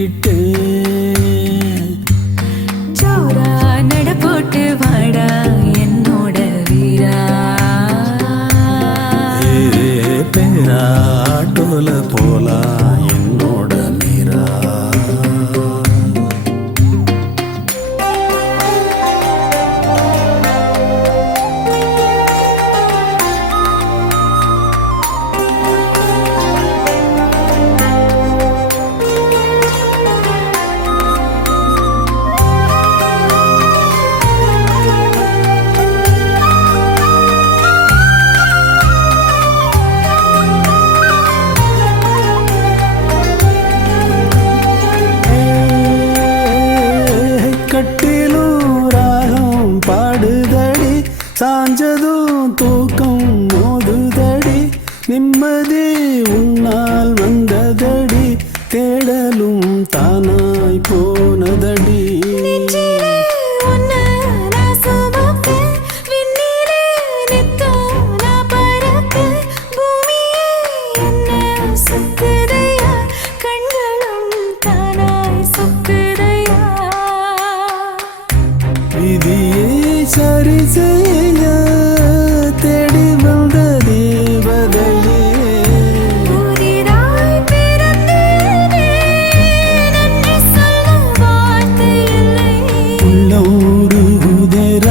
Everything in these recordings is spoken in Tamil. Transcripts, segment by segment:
மாட்டிக்கிட்டு ஜோரா நட போட்டு வாடா என்னோட வீரா பேரா ஆட்டோல போலாம் என்னோட மீரா கட்டிலும் ராகம் பாடுதடி சாஞ்சதும் தூக்கம் மோதுதடி நிம்மதி உன்னால் வந்ததடி தேடலும் தானாய் போனதடி விதியை சரி செய்ய தேடி வந்த தேவதையே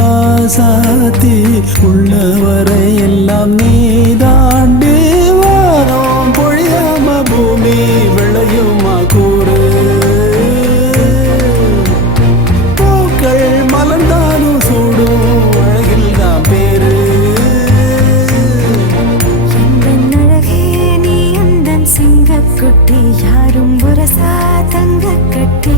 உள்ளூருகுதராசாத்தி உள்ளவரை எல்லாம் நீ தாண்டி வாரம் பொழியாம பூமி விளையுமா கூறு யாரும் புரசா தங்க கட்டி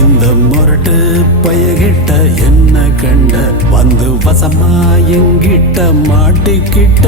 இந்த முரட்டு பயகிட்ட என்ன கண்ட வந்து வசமா எங்கிட்ட மாட்டிக்கிட்ட